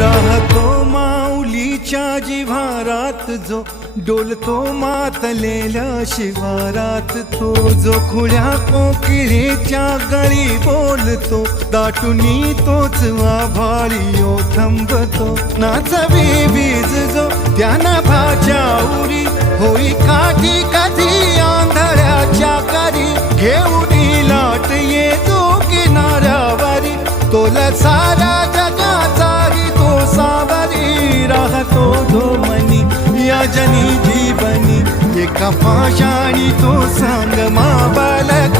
राहतो माऊलीच्या जिव्हारात जो डोलतो मातलेल्या शिवारात, तो जो खुल्या कोकिळेच्या गळी बोलतो, दाटुनी तोच आभाळी थांबतो. नाचवी वीज जो त्या नभाच्या उरी, होई काठी कधी आंधळ्याच्या करी, घेऊनी लाट ये जो किनाऱ्यावरी, तोला सारा जगाचाही तो सावरी. राहतो धोमनी या जनी जीवनी, एका पाशाणी तो सांग मा बालक